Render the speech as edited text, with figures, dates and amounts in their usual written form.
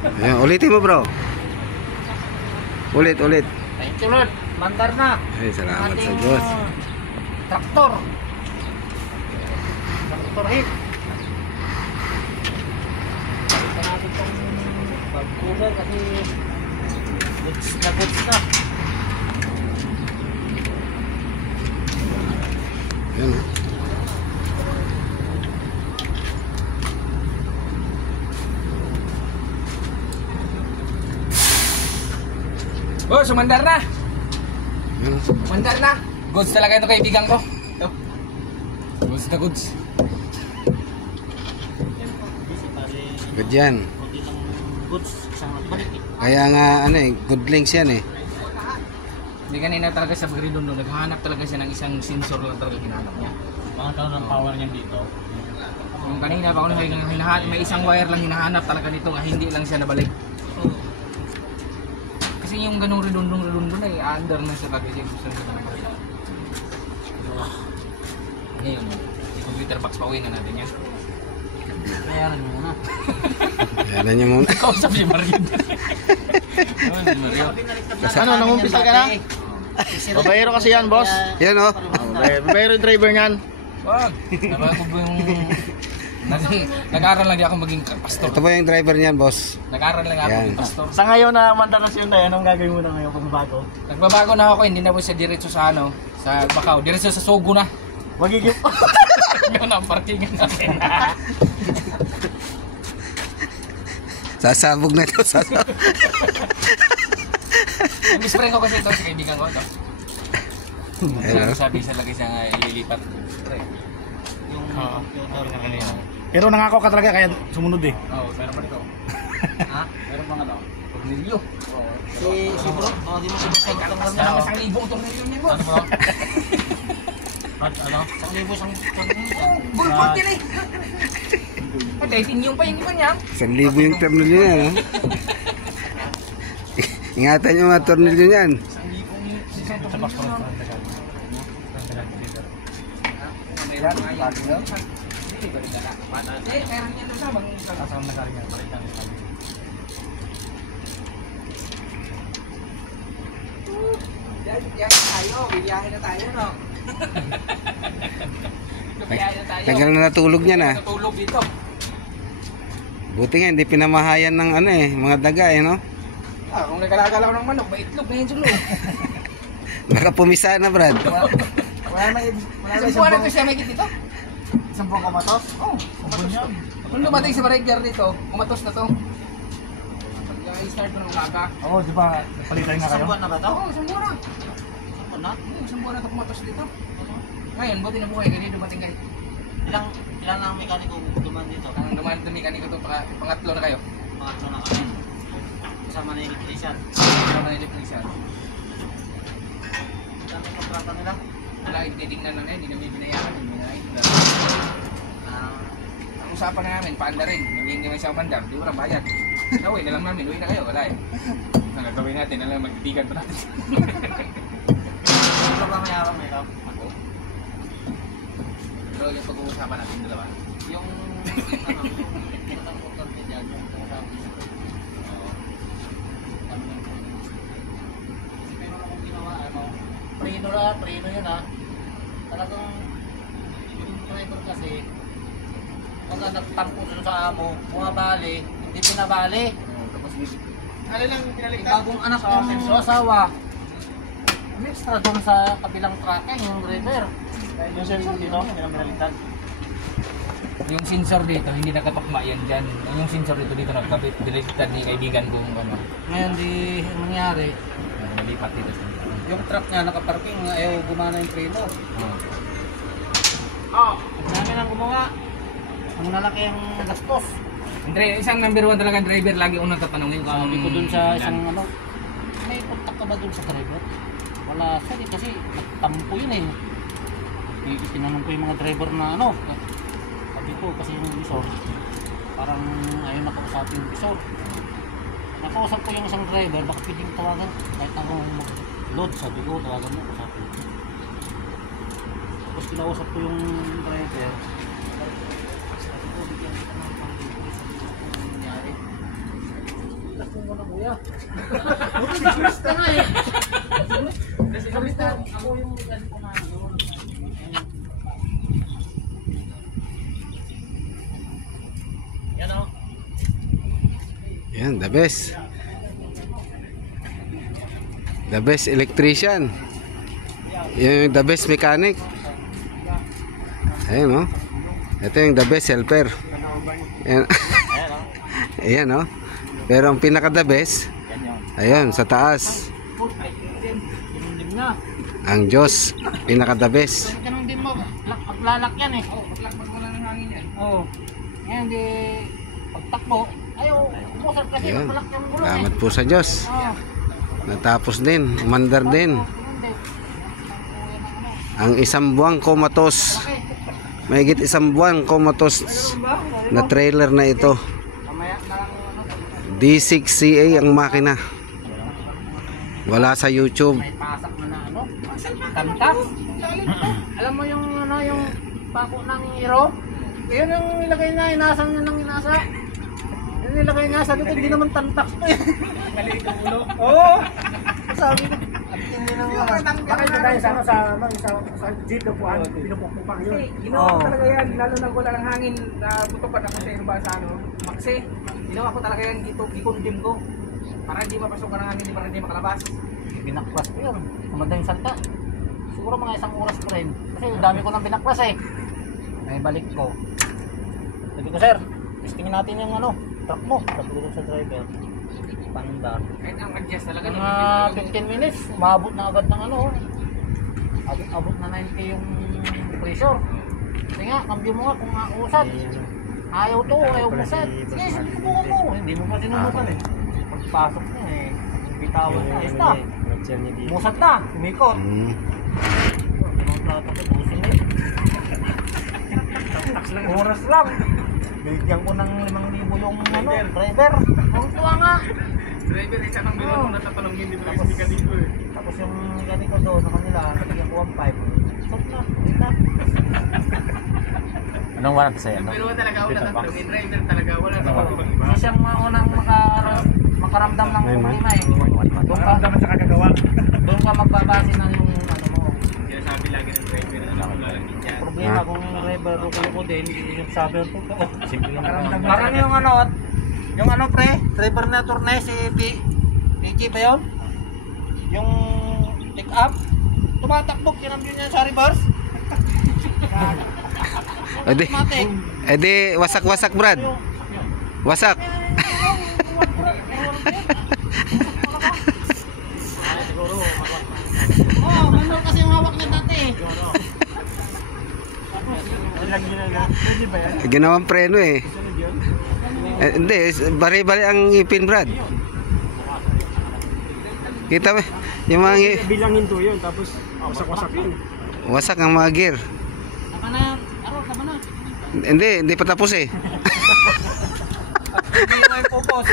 Ayan, ulitin mo bro. Ulit. Thank you Lord. Mandar na. Ay, salamat sa Ating Diyos. Traktor hit. Ito natin itong pagkulan kasi goods na. Ayan. Oh, sumandar na. Ayan. Mandar na. Goods talaga ito kaibigan ko. Ito. Goods na goods. Good yan. Goods isang balik. Kaya nga, ano eh, good links yan eh. Hindi kanina talaga sa Bagridon doon, naghahanap talaga siya ng isang sensor lang talaga hinahanap niya. Mga karoon ng power niya dito. Yung kanina pa ako hinahanap, may isang wire lang hinahanap talaga nito nga hindi lang siya nabalik. Kasi yung ganung redundong ay under na siya talaga siya gusto niya nabalik. Ngayon, yung computer box pa uwi na natin yan. Bayaran mo na. Ayan niya muna. Kausap si Mario. Ano, nangumpisa ka na? Babayero kasi yan, boss. Yan o. Babayero yung driver niyan. Wag! Nabago ba yung... Nag-aaral lang di ako maging pastor. Ito ba yung driver niyan, boss? Nag-aaral lang ako Yan. maging pastor. Sa ngayon na mandar na siya na, anong gagawin mo na ngayon kung bago? Nagbabago na ako, hindi na po siya diretso sa ano, sa Bacau. Diretso sa Sogo na. Magiging... Yun ang parkingan natin. Sasabog na ito, sasabog. Miss friend ko kasi ito, si kaibigan ko ito. Ayun, Sabi sa lagi siya nga ililipat. Yung Pero nangako ka talaga kaya sumunod eh. Oo, meron pa dito. Ha? Meron pa nga daw. Tornilyo. Si bro, di mo Ay, kalakas na naman 1,000 ang tornilyo niya, boss. Ano? 1,000 isang Bulbul din eh. Patay, tinyong pa yung iba niya. 1,000 yung tornilyo niyan. Ha? Ingatan yung mga tornilyo niyan. 1,000 yung tornilyo. Meron nga yung hindi, balik na. Eh, meron yan doon sa bang kasama na kanya. Biyahe tayo, biyahe na tayo, no? Biyahe na tayo. Tagal na natulog niyan ah. Natulog dito. Buti nga, hindi pinamahayan ng ano eh, mga daga eh, no? Ah, kung nagkalagalaw ng manok, may itlog na yun sulo. Baka pumisa na, Brad. Wala may Isang buwan na ito siya may kit dito. isang buong kamatos? Oo, kumatos to. Nung dumating sa Barrier dito, kumatos na to. Pag-i-start ko ng umaga. Oo, di ba? Palitan nga kayo? Isang buwan na ba to? Oo, isang buwan na. Isang buwan na? Oo, isang buwan na ito kumatos dito. Ngayon, buti na buhay ganyan, dumating kayo. Ilan ang mekaniko duman dito? Ang dumaan ito mekaniko ito, pangatlo na kayo. Pangatlo na kami. Kasama na yung electrician. Kasama na electrician. Dami kontrata nila. Wala, titignan na hindi namin binayaran. Ang usapan na namin, paanda rin. Hindi may isang pandam, di walang bayad. Uwi na lang namin, uwi na kayo, wala eh. Ang gagawin natin, alam, magtitigan pa natin. Ano ba mayroon mo ito? Ako. Pero yung pag-uusapan natin dalawa, yung ano, yung kontrata dyan, yung kontrata. Pero akong ginawa, preno yun ha. Talagang yung driver kasi pagka nagtampo dun sa amo, bumabali, hindi pinabali. Tapos, Ano lang pinalitan? Bagong anak ng asawa. Extra doon sa kabilang tracking, yung driver. Yung sensor dito, hindi lang pinalitan. yung sensor dito, hindi nakatokma yan dyan. Yung sensor dito nagkabit. Direktad ni kaibigan kong ano. Ngayon di nangyari, Nalipat dito. yung truck niya nakaparking, ayaw gumana yung preno. Oh. Namin ang gumawa. Ang nalaki ang gastos. Isang number 1 talaga driver, lagi unang tatanungin kung Sabi ko dun sa isang ano, may kontak ka ba dun sa driver? Wala siya eh, kasi nagtampo yun eh. Tinanong ko yung mga driver na ano, sabi ko kasi yung visor, parang ayaw nakausapin yung visor. Nakausap ko yung isang driver, baka pwedeng tawagan, kahit akong mag-load, sabi ko tawagan mo, usapin. Tapos kinausap ko yung driver, sabi ko bigyan kita ng pang-dito, sabi ko kung nangyari. Tapos mo muna kuya. Bukas ka nga eh. Sabi ko, ako yung ganito na doon. Yan o. Yan, the best. The best electrician. Yung the best mechanic. Ayan, oh. Ito yung the best helper. Ayan. Ayan, oh. Pero ang pinaka the best, ayan, sa taas. Ganun na. Ang Diyos, pinaka the best. Ganun din mo. Paglalak yan eh. Paglakbag mo lang ng hangin yan. Oo. Ngayon di pagtakbo. Ayaw, umusap kasi Ayan. malak yung gulong eh. Salamat po sa Diyos. Oo. Natapos din, umandar din. Ang isang buwang komatos. Mahigit isang buwan komatos na trailer na ito. Mamaya na lang ano. D6CA ang makina. Wala sa YouTube. May pasak na ano. Tantas. Alam mo yung ano yung pako ng hero? Yun yung nilagay niya, inasa niya ng inasa. Yung nilagay niya, sabi ko, hindi naman tantak to eh. Maliit ang ulo. Oo! Sabi ko, hindi naman. Bakit dahil sa jeep na puan, pinupukpukan yun. Ginawa ko talaga yan, lalo na wala ng hangin na tutupad ako sa ba sa ano, maksi. Ginawa ko talaga yan dito, ikondim ko. Para hindi mapasok ng hangin, para hindi makalabas. Binaklas ko yun. Madaling salta. Siguro mga isang oras pa rin. Kasi dami ko nang binaklas eh. Ay balik ko. Sabi ko, sir, testingin natin yung ano, truck mo. Sabi ko dun sa driver. Panda. Kahit ang adjust talaga. Mga 15 minutes, umabot na agad ng ano. Abot na 90 yung pressure. Kasi nga, cambio mo nga kung usad. Ayaw to, ayaw musad. Sige, subukan mo. Hindi mo pa sinubukan eh. Pagpasok niya eh, bitawan na. Ayos na. Musad na, umikot. Ganun plato ko, busin eh. Oras lang. Bigyan ko ng 5,000 yung ano, driver. Ang tuwa nga. Driver, isa kang bilon mo natatanong hindi mo kasi ka dito eh. Tapos yung ganito doon sa kanila, nabigyan ko 1,500. Stop na, wait na. Anong warrant sa'yo? Yung bilon talaga ako natatanong, yung driver talaga, wala na ako ibang iba. Hindi siyang maunang makaramdam ng problema eh. Maramdaman sa kagagawa. Doon ka magbabase ng yung ano mo. Kaya sabi lagi ng driver, alam ko lang niya. Problema kung yung driver ko din, hindi yung sabi ng totoo. Simple lang. Parang yung ano, yung ano pre, driver na tournay si PG ba yun? Yung pick up, tumatakbo, kinambyo niya sa reverse. Automatic. Edi wasak-wasak Brad. Wasak. Oh, manual kasi yung hawak niya dati eh. Ginawang preno eh. Hindi, bari-bari ang ipin Brad. Kita mo? Yung mga Bilangin to yun, tapos wasak-wasak yun. wasak ang mga gear. Tama na yan. Araw, tama na. Hindi pa tapos eh. Hindi mo yung pupos.